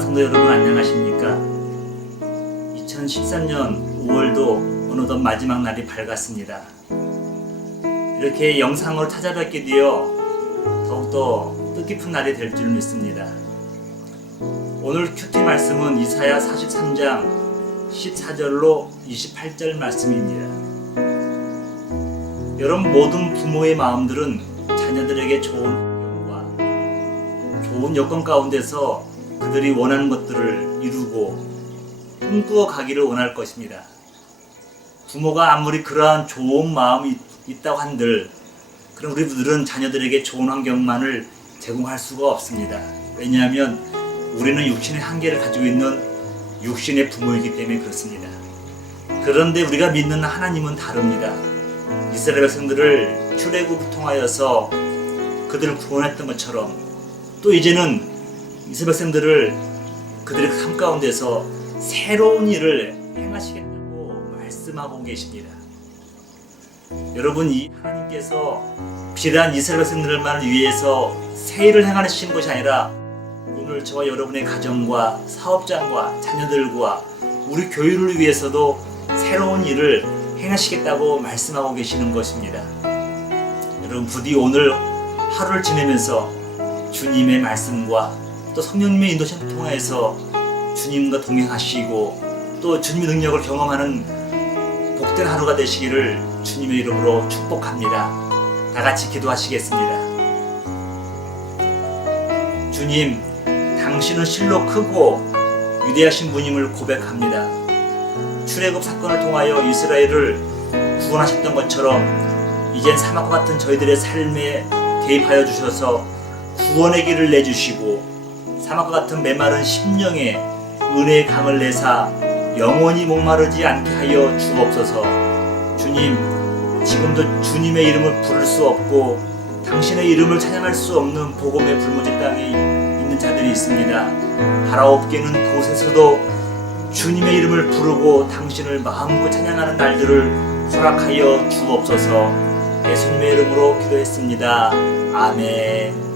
성도 여러분 안녕하십니까? 2013년 5월도 어느덧 마지막 날이 밝았습니다. 이렇게 영상으로 찾아뵙게 되어 더욱더 뜻깊은 날이 될 줄 믿습니다. 오늘 큐티 말씀은 이사야 43장 14절로 28절 말씀입니다. 여러분 모든 부모의 마음들은 자녀들에게 좋은 좋은 여건 가운데서 그들이 원하는 것들을 이루고 꿈꾸어 가기를 원할 것입니다. 부모가 아무리 그러한 좋은 마음이 있다고 한들 그럼 우리들은 자녀들에게 좋은 환경만을 제공할 수가 없습니다. 왜냐하면 우리는 육신의 한계를 가지고 있는 육신의 부모이기 때문에 그렇습니다. 그런데 우리가 믿는 하나님은 다릅니다. 이스라엘 백성들을 출애굽 통하여서 그들을 구원했던 것처럼 또 이제는 이스라엘 백성들을 그들의 삶 가운데서 새로운 일을 행하시겠다고 말씀하고 계십니다. 여러분 이 하나님께서 비단 이스라엘 백성들만을 위해서 새 일을 행하신 것이 아니라 오늘 저와 여러분의 가정과 사업장과 자녀들과 우리 교회를 위해서도 새로운 일을 행하시겠다고 말씀하고 계시는 것입니다. 여러분 부디 오늘 하루를 지내면서 주님의 말씀과 또 성령님의 인도심 통해서 주님과 동행하시고 또 주님의 능력을 경험하는 복된 하루가 되시기를 주님의 이름으로 축복합니다. 다 같이 기도하시겠습니다. 주님, 당신은 실로 크고 위대하신 분임을 고백합니다. 출애굽 사건을 통하여 이스라엘을 구원하셨던 것처럼 이젠 사막과 같은 저희들의 삶에 개입하여 주셔서 구원의 길을 내주시고 사막과 같은 메마른 심령에 은혜의 강을 내사 영원히 목마르지 않게 하여 주옵소서. 주님, 지금도 주님의 이름을 부를 수 없고 당신의 이름을 찬양할 수 없는 복음의 불모지 땅에 있는 자들이 있습니다. 하라옵게는 그곳에서도 주님의 이름을 부르고 당신을 마음껏 찬양하는 날들을 허락하여 주옵소서. 예수님의 이름으로 기도했습니다. 아멘.